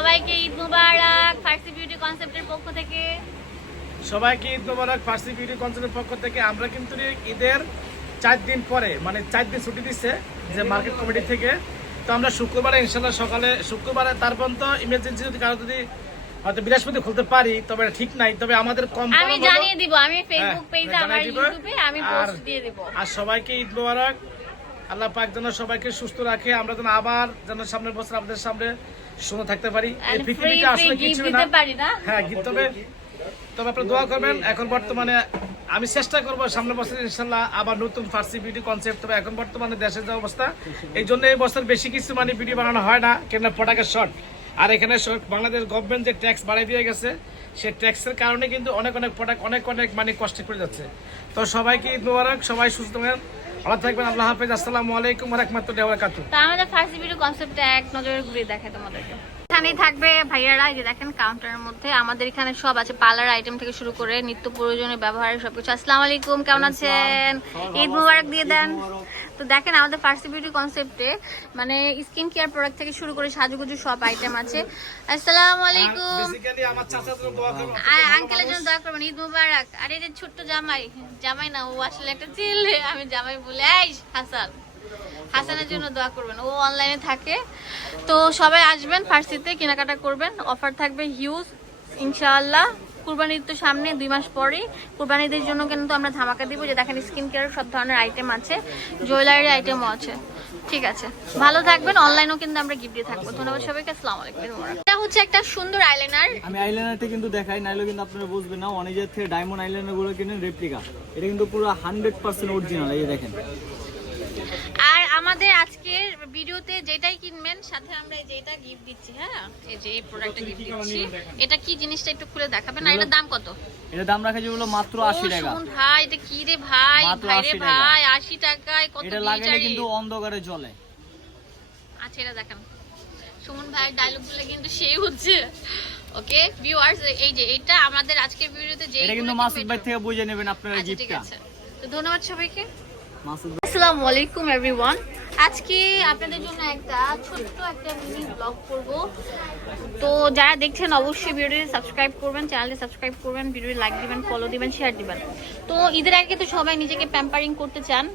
সবাইকে ঈদ মুবারক ফার্সি বিউটি কনসেপ্টের পক্ষ থেকে। সবাইকে ঈদ মোবারক ফার্সি বিউটি কনসার্টের পক্ষ থেকে। আমরা কিন্তু ঈদের চার দিন পরে মানে চার দিন ছুটি দিচ্ছে যে মার্কেট কমিটি থেকে। তো আমরা শুক্রবারে ইনশাল্লাহ সকালে শুক্রবারে তার পর্যন্ত ইমার্জেন্সি যদি কারও যদি হয়তো বৃহস্পতি খুলতে পারি তবে ঠিক নাই। তবে আমাদের কম আমি জানিয়ে দিব আমি ফেসবুক হ্যাঁ, পেজে আমার ইউটিউবে আমি আর- পোস্ট দিয়ে দেব। আর সবাইকে ঈদ মোবারক। আল্লাহ পাক যেন সবাইকে সুস্থ রাখে। আমরা যেন আবার যেন সামনের বছর আপনাদের সামনে সুন্দর থাকতে পারি। এই ফ্রি পৃথিবীটা আসলে কিছু না। হ্যাঁ তবে তবে আপনারা দোয়া করবেন এখন বর্তমানে আমি চেষ্টা করব সামনের বছর ইনশাল্লাহ আবার নতুন ফার্সি বিউটি কনসেপ্ট তবে এখন বর্তমানে দেশের যে অবস্থা এই জন্য এই বছর বেশি কিছু মানে ভিডিও বানানো হয় না কেন প্রোডাক্টের শর্ট আর এখানে বাংলাদেশ গভর্নমেন্ট যে ট্যাক্স বাড়িয়ে দিয়ে গেছে সেই ট্যাক্সের কারণে কিন্তু অনেক অনেক প্রোডাক্ট অনেক অনেক মানে কষ্ট করে যাচ্ছে। তো সবাইকে মোবারক সবাই সুস্থ থাকবেন ভালো থাকবেন আল্লাহ হাফেজ। আসসালামু আলাইকুম রহমতুল্লাহ তা আমাদের ফার্স্ট ভিডিও কনসেপ্টে এক নজরে ঘুরে দেখায় তোমাদেরকে। এখানেই থাকবে ভাইয়ারা এই যে দেখেন কাউন্টারের মধ্যে আমাদের এখানে সব আছে পার্লার আইটেম থেকে শুরু করে নিত্য প্রয়োজনীয় ব্যবহারের সবকিছু। আসসালামু আলাইকুম কেমন আছেন? ঈদ মুবারক দিয়ে দেন। তো দেখেন আমাদের ফার্সি বিউটি কনসেপ্টে মানে স্কিন কেয়ার প্রোডাক্ট থেকে শুরু করে সাজুগুজু সব আইটেম আছে। আসসালামু আলাইকুম। করবেন আর আঙ্কেলের জন্য দোয়া করবেন ঈদ মুবারক। আরে যে ছোট্ট জামাই জামাই না ও আসলে একটা ছেলে আমি জামাই বলে এই হাসান। হাসানের জন্য দোয়া করবেন। ও অনলাইনে থাকে। তো সবাই আসবেন ফার্সিতে কেনাকাটা করবেন। অফার থাকবে হিউজ ইনশাআল্লাহ। কুরবানির তো সামনে দুই মাস পরেই কুরবানিদের জন্য কিন্তু আমরা ধামাকা দিব যে দেখেন স্কিন কেয়ার সব ধরনের আইটেম আছে জুয়েলারি আইটেমও আছে। ঠিক আছে। ভালো থাকবেন অনলাইনেও কিন্তু আমরা গিফট দিয়ে থাকব। ধন্যবাদ সবাইকে আসসালামু আলাইকুম এটা হচ্ছে একটা সুন্দর আইলাইনার আমি আইলাইনারটা কিন্তু দেখাই নাইলে কিন্তু আপনারা বুঝবেন না অনেকের থেকে ডায়মন্ড আইলাইনারগুলো কিনেন রেপ্লিকা এটা কিন্তু পুরো হান্ড্রেড পার্সেন্ট অরিজিনাল এই দেখেন। আমাদের আজকের ভিডিওতে যেটাই কিনবেন সাথে আমরা এই যে এটা গিফট দিচ্ছি হ্যাঁ? এই যে এই প্রোডাক্টটা গিফট দিচ্ছি। এটা কি জিনিসটা একটু খুলে দেখাবেন? আর এটার দাম কত? এটা দাম রাখা যেগুলো মাত্র আশি ও, টাকা। শুনুন ভাই এটা কি রে ভাই? ভাই রে ভাই আশি টাকায় কত এটা লাগালে কিন্তু অন্ধকারে জ্বলে আচ্ছা এটা দেখেন। সুমন ভাইয়ের ডায়লগগুলো কিন্তু সেই হচ্ছে। ওকে ভিউয়ার্স এই যে এটা আমাদের আজকের ভিডিওতে যে এটা কিন্তু মাসুদ ভাই থেকে বুঝে নেবেন আপনারা আচ্ছা ঠিক গিফটটা আছে। তো ধন্যবাদ সবাইকে। মাসুদ আসসালামু আলাইকুম এভরিওয়ান আজকে আপনাদের জন্য একটা ছোট্ট একটা মিনি ব্লগ করব। তো যারা দেখছেন, অবশ্যই ভিডিওটি সাবস্ক্রাইব করবেন চ্যানেলটি সাবস্ক্রাইব করবেন ভিডিওটি লাইক দিবেন ফলো দিবেন শেয়ার দিবেন। তো ঈদের আগে তো সবাই নিজেকে প্যাম্পারিং করতে চান।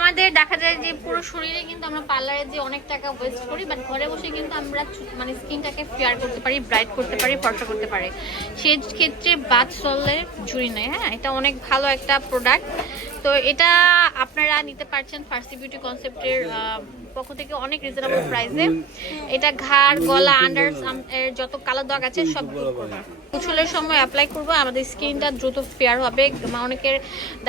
আমাদের দেখা যায় যে পুরো শরীরে কিন্তু আমরা পার্লারে যে অনেক টাকা ওয়েস্ট করি বাট ঘরে বসে কিন্তু আমরা মানে স্কিনটাকে ফেয়ার করতে পারি ব্রাইট করতে পারি, ফর্সা করতে পারি। সেই ক্ষেত্রে বাথ সলের ঝুড়ি নেই হ্যাঁ? এটা অনেক ভালো একটা প্রোডাক্ট তো এটা আপনারা নিতে পারছেন ফার্সি বিউটি কনসেপ্টের পক্ষ থেকে অনেক রিজনেবল প্রাইসে এটা ঘাড়, গলা আন্ডার এর যত কালো দাগ আছে সব উছলের সময় অ্যাপ্লাই করব, আমাদের স্কিনটা দ্রুত ফেয়ার হবে। অনেকের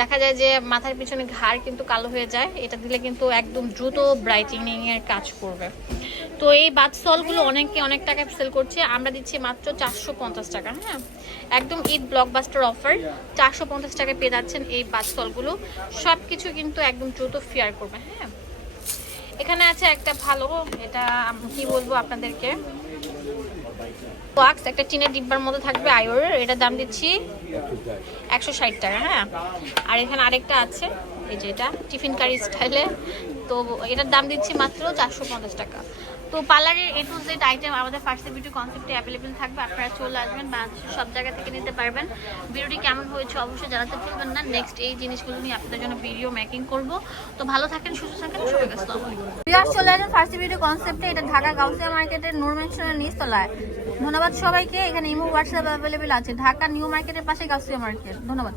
দেখা যায় যে মাথার পিছনে ঘাড় কিন্তু কালো হয়ে যায়, এটা দিলে কিন্তু একদম দ্রুত ব্রাইটেনিং এর কাজ করবে। তো এই বাথ সলগুলো অনেকে অনেক টাকায় সেল করছে। আমরা দিচ্ছি মাত্র চারশো পঞ্চাশ টাকা হ্যাঁ? একদম ঈদ ব্লকবাস্টার অফার চারশো পঞ্চাশ টাকায় পেয়ে যাচ্ছেন এই বাথ সলগুলো। সব কিছু কিন্তু একদম দ্রুত ফেয়ার করবে হ্যাঁ? এখানে আছে একটা ভালো, এটা কি বলব আপনাদেরকে? ওয়াক্স একটা টিনের ডিব্বার মধ্যে থাকবে আয়োর এটা দাম দিচ্ছি একশো ষাট টাকা হ্যাঁ। আর এখানে আরেকটা আছে, এই যে এটা, টিফিন কারি স্টাইলে। তো এটার দাম দিচ্ছি মাত্র চারশো পঞ্চাশ টাকা। তো পার্লারের এ টু জেড আইটেম আমাদের ফার্স্ট বিউটি কনসেপ্টে অ্যাভেলেবেল থাকবে, আপনারা চলে আসবেন বাংলাদেশের সব জায়গা থেকে নিতে পারবেন। ভিডিওটি কেমন হয়েছে অবশ্যই জানাতে ভুলবেন না। নেক্সট এই জিনিসগুলো নিয়ে আপনাদের জন্য ভিডিও মেকিং করব। তো ভালো থাকেন, সুস্থ থাকেন, সবাইকে আসসালামু চলে আসেন ফার্স্ট বিউটি কনসেপ্টে এটা ঢাকা গাউসিয়া মার্কেটের নূর মেনশনের নিচতলায়। ধন্যবাদ সবাইকে। এখানে ইমো হোয়াটসঅ্যাপ অ্যাভেলেবেল আছে। ঢাকা নিউ মার্কেটের পাশে গাউসিয়া মার্কেট। ধন্যবাদ।